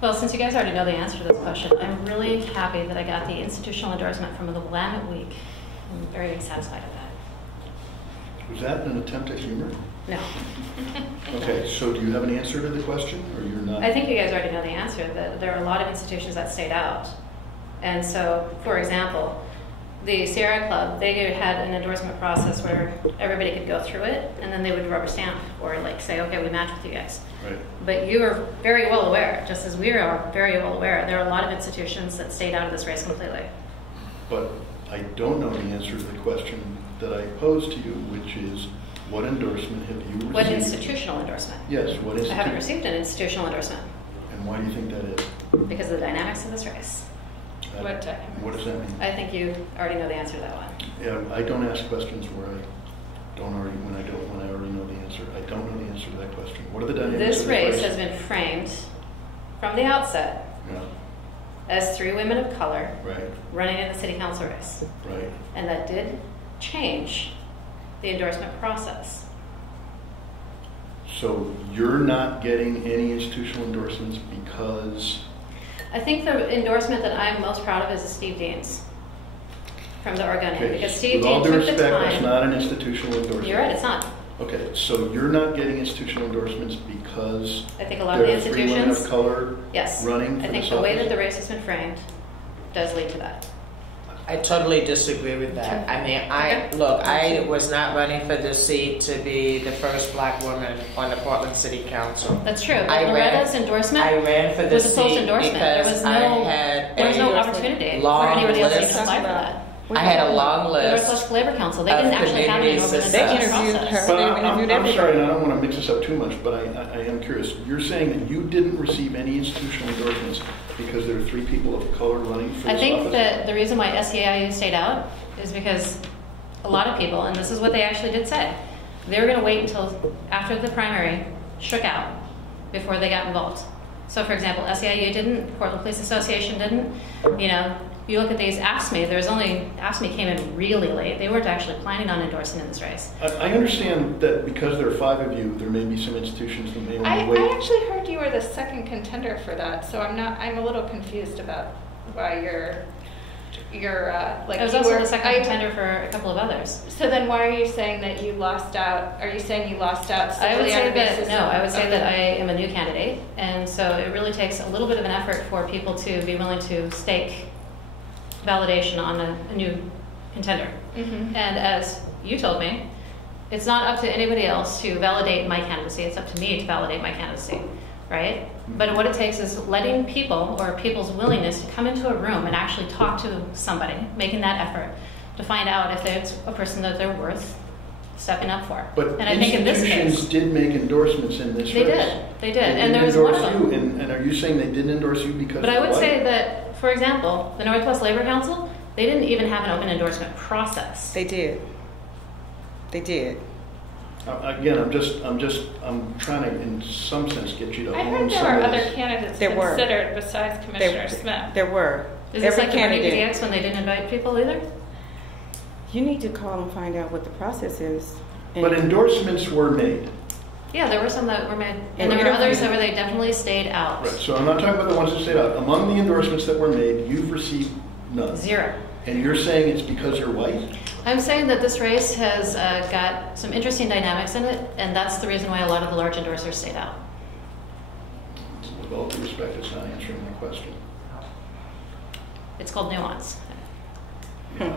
Well, since you guys already know the answer to this question, I'm really happy that I got the institutional endorsement from the Willamette Week. I'm very satisfied with that. Was that an attempt at humor? No. Okay, so do you have an answer to the question, or you're not? I think you guys already know the answer, that there are a lot of institutions that stayed out. And so, for example, the Sierra Club, they had an endorsement process where everybody could go through it, and then they would rubber stamp or like say, okay, we match with you guys. Right. But you are very well aware, just as we are very well aware, there are a lot of institutions that stayed out of this race completely. But I don't know the answer to the question that I posed to you, which is, what endorsement have you received? What institutional endorsement? Yes, what institutional? I haven't received an institutional endorsement. And why do you think that is? Because of the dynamics of this race. What does that mean? I think you already know the answer to that one. Yeah, I don't ask questions where I don't already, when I already know the answer. I don't know the answer to that question. What are the dynamics This of race has been framed from the outset as 3 women of color running in the city council race. Right. And that did change the endorsement process. So you're not getting any institutional endorsements because? I think the endorsement that I'm most proud of is Steve Dean's from the Oregonian. Okay. Because Steve With all Dean due took respect, the time. that's not an institutional endorsement. You're right, it's not. Okay, so you're not getting institutional endorsements because I think a lot of the there are 3 women institutions, of color yes, running for I think this the way office? that the race has been framed does lead to that. I totally disagree with that. I mean, I was not running for this seat to be the first black woman on the Portland City Council. That's true. But Loretta's endorsement I ran for this was a post-endorsement. There was no opportunity for anybody else to apply for that. I had a long list. The Northwest Labor Council, they didn't actually have any over the process. But I'm sorry, and I don't want to mix this up too much, but I am curious. You're saying that you didn't receive any institutional endorsements because there are 3 people of color running for this office? I think that the reason why SEIU stayed out is because a lot of people, and this is what they actually did say, they were going to wait until after the primary shook out before they got involved. So, for example, SEIU didn't, Portland Police Association didn't, you know. You look at these AFSCME, AFSCME came in really late. They weren't actually planning on endorsing in this race. I understand that because there are 5 of you, there may be some institutions that may want to wait. I actually heard you were the second contender for that, so I'm a little confused about why you're like. I was also the second contender for a couple of others. So then why are you saying that you lost out? Are you saying you lost out? I would say that, no, I would say that I am a new candidate, and so it really takes a little bit of an effort for people to be willing to stake validation on a new contender. Mm-hmm. And as you told me, it's not up to anybody else to validate my candidacy. It's up to me to validate my candidacy, right? Mm-hmm. But what it takes is letting people, or people's willingness to come into a room and actually talk to somebody, making that effort to find out if there's a person that they're worth stepping up for. But and I think in this case, institutions did make endorsements in this race. They did. And there was one of them. And are you saying they didn't endorse you because But I would say that, for example, the Northwest Labor Council, they didn't even have an open endorsement process. They did. They did. Again, I'm trying to, in some sense, get you to I heard there were other candidates considered besides Commissioner Smith. There were. Is this like the PDX when they didn't invite people either? You need to call and find out what the process is. But endorsements were made. Yeah, there were some that were made, and there were others where they definitely stayed out. Right, so I'm not talking about the ones that stayed out. Among the endorsements that were made, you've received none. 0. And you're saying it's because you're white? I'm saying that this race has got some interesting dynamics in it, and that's the reason why a lot of the large endorsers stayed out. With all due respect, it's not answering my question. It's called nuance. Yeah.